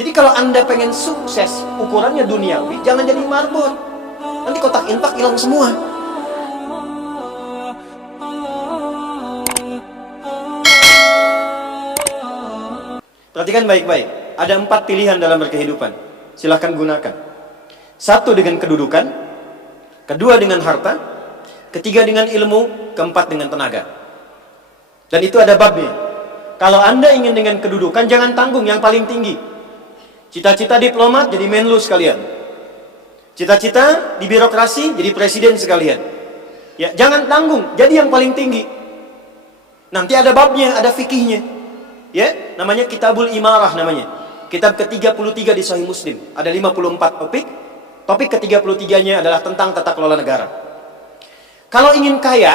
Jadi kalau Anda pengen sukses, ukurannya duniawi, jangan jadi marbot. Nanti kotak infak hilang semua. Perhatikan baik-baik. Ada 4 pilihan dalam berkehidupan. Silahkan gunakan. 1 dengan kedudukan, 2 dengan harta, 3 dengan ilmu, 4 dengan tenaga. Dan itu ada babnya. Kalau Anda ingin dengan kedudukan, jangan tanggung yang paling tinggi. Cita-cita diplomat jadi menlu sekalian. Cita-cita di birokrasi jadi presiden sekalian. Ya, jangan tanggung, jadi yang paling tinggi. Nanti ada babnya, ada fikihnya. Ya, namanya Kitabul Imarah namanya. Kitab ke-33 di Sahih Muslim. Ada 54 topik. Topik ke-33-nya adalah tentang tata kelola negara. Kalau ingin kaya,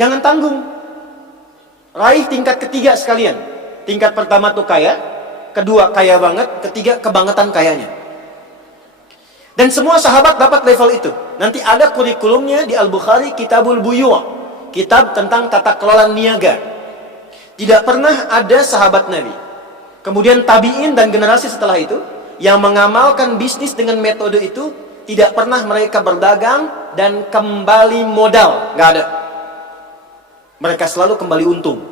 jangan tanggung. Raih tingkat ketiga sekalian. Tingkat pertama tuh kaya, kedua kaya banget, ketiga kebangetan kayanya. Dan semua sahabat dapat level itu. Nanti ada kurikulumnya di Al-Bukhari, Kitabul Buyu', kitab tentang tata kelola niaga. Tidak pernah ada sahabat Nabi, kemudian tabi'in dan generasi setelah itu yang mengamalkan bisnis dengan metode itu. Tidak pernah mereka berdagang dan kembali modal, nggak ada. Mereka selalu kembali untung.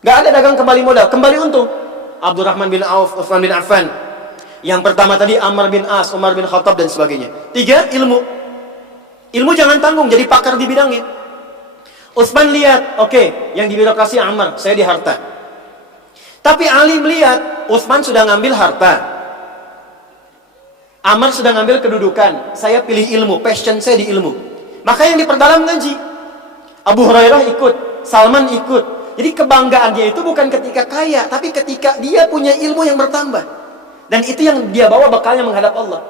Nggak ada dagang kembali modal, kembali untung. Abdurrahman bin Auf, Utsman bin Affan. Yang pertama tadi Amr bin As, Umar bin Khattab dan sebagainya. 3, ilmu. Ilmu jangan tanggung, jadi pakar di bidangnya. Utsman lihat, oke, yang di birokrasi Amr, saya di harta. Tapi Ali melihat, Utsman sudah ngambil harta, Amr sudah ngambil kedudukan, saya pilih ilmu, passion saya di ilmu. Maka yang diperdalam ngaji. Abu Hurairah ikut, Salman ikut. Jadi kebanggaannya itu bukan ketika kaya, tapi ketika dia punya ilmu yang bertambah. Dan itu yang dia bawa bekalnya menghadap Allah.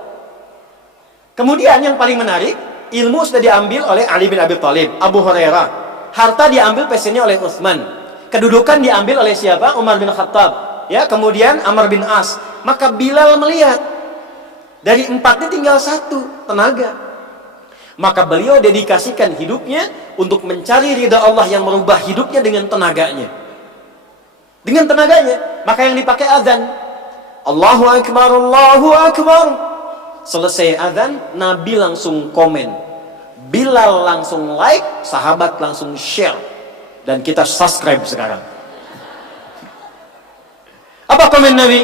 Kemudian yang paling menarik, ilmu sudah diambil oleh Ali bin Abi Thalib, Abu Hurairah. Harta diambil passionnya oleh Utsman. Kedudukan diambil oleh siapa? Umar bin Khattab. Ya, kemudian Amr bin As. Maka Bilal melihat, dari 4-nya tinggal 1, tenaga. Maka beliau dedikasikan hidupnya untuk mencari ridha Allah yang merubah hidupnya dengan tenaganya. Dengan tenaganya. Maka yang dipakai azan. Allahu Akbar, Allahu Akbar. Selesai azan, Nabi langsung komen. Bilal langsung like, sahabat langsung share. Dan kita subscribe sekarang. Apa komen Nabi?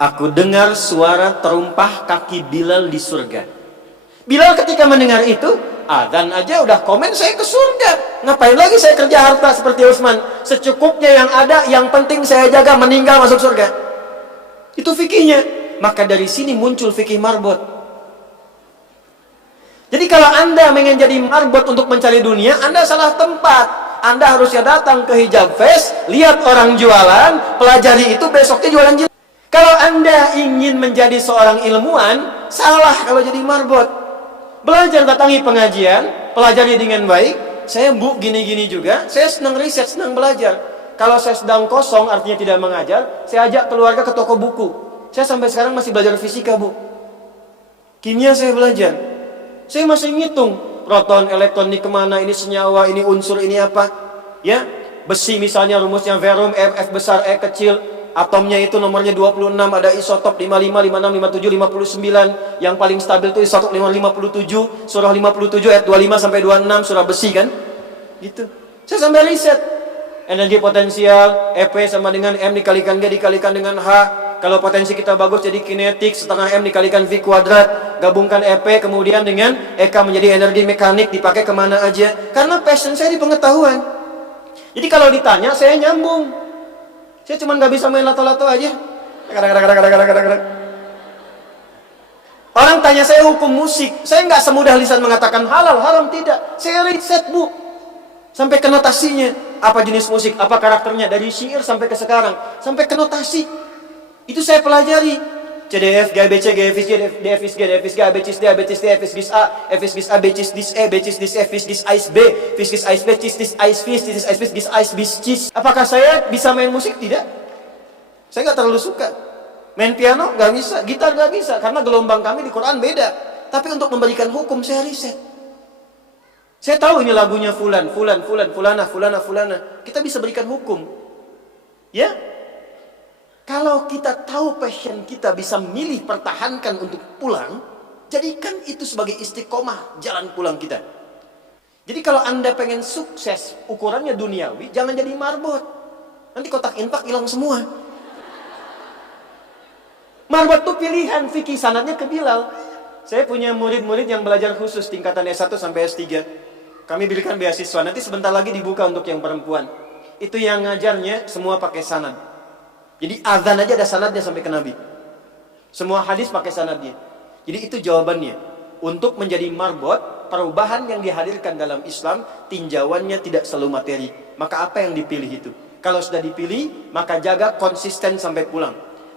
Aku dengar suara terumpah kaki Bilal di surga. Bilal ketika mendengar itu, azan aja udah komen, saya ke surga. Ngapain lagi saya kerja harta seperti Utsman? Secukupnya yang ada, yang penting saya jaga, meninggal masuk surga. Itu fikihnya. Maka dari sini muncul fikih marbot. Jadi kalau Anda ingin jadi marbot untuk mencari dunia, Anda salah tempat. Anda harusnya datang ke Hijab Fest, lihat orang jualan, pelajari itu, besoknya jualan jilbab. Kalau Anda ingin menjadi seorang ilmuwan, salah kalau jadi marbot. Belajar, datangi pengajian, pelajari dengan baik. Saya Bu gini-gini juga, saya senang riset, senang belajar. Kalau saya sedang kosong, artinya tidak mengajar, saya ajak keluarga ke toko buku. Saya sampai sekarang masih belajar fisika Bu. Kimia saya belajar. Saya masih ngitung proton, elektron, ini kemana, ini senyawa, ini unsur, ini apa. Ya, besi misalnya rumusnya verum, F besar, E kecil. Atomnya itu nomornya 26, ada isotop 55, 56, 57, 59. Yang paling stabil itu isotop 57, surah 57 ayat 25 sampai 26, surah besi kan? Gitu. Saya sampai riset. Energi potensial, EP sama dengan M dikalikan G dikalikan dengan H. Kalau potensi kita bagus jadi kinetik, setengah M dikalikan V kuadrat. Gabungkan EP kemudian dengan EK menjadi energi mekanik, dipakai kemana aja. Karena passion saya di pengetahuan. Jadi kalau ditanya, saya nyambung. Saya cuma nggak bisa main lato-lato aja. Orang tanya saya hukum musik, saya nggak semudah lisan mengatakan halal, haram, tidak. Saya riset Bu, sampai ke notasinya. Apa jenis musik, apa karakternya, dari syair sampai ke sekarang, sampai ke notasi. Itu saya pelajari. CDF, GABC, GFIS, DFIS, GDFIS, GABCIS, DABCIS, DFIS, GIS A, FIS, GIS A, BCIS, DIS E, BCIS, DIS F, FIS, GIS AIS B, FIS, GIS AIS B, CIS, DIS AIS FIS, DIS AIS FIS, GIS AIS BIS, CIS. Apakah saya bisa main musik? Tidak. Saya nggak terlalu suka. Main piano nggak bisa, gitar nggak bisa, karena gelombang kami di Quran beda. Tapi untuk memberikan hukum, saya riset. Saya tahu ini lagunya fulan, fulan, fulan, fulana, fulana, fulana. Kita bisa berikan hukum. Ya? Kalau kita tahu passion kita bisa milih pertahankan untuk pulang, jadikan itu sebagai istiqomah jalan pulang kita. Jadi kalau Anda pengen sukses, ukurannya duniawi, jangan jadi marbot. Nanti kotak infak hilang semua. Marbot itu pilihan, fikih sanadnya ke Bilal. Saya punya murid-murid yang belajar khusus tingkatan S1 sampai S3. Kami berikan beasiswa, nanti sebentar lagi dibuka untuk yang perempuan. Itu yang ngajarnya semua pakai sanad. Jadi azan aja ada sanadnya sampai ke Nabi. Semua hadis pakai sanadnya. Jadi itu jawabannya. Untuk menjadi marbot, perubahan yang dihadirkan dalam Islam, tinjauannya tidak selalu materi. Maka apa yang dipilih itu? Kalau sudah dipilih, maka jaga konsisten sampai pulang.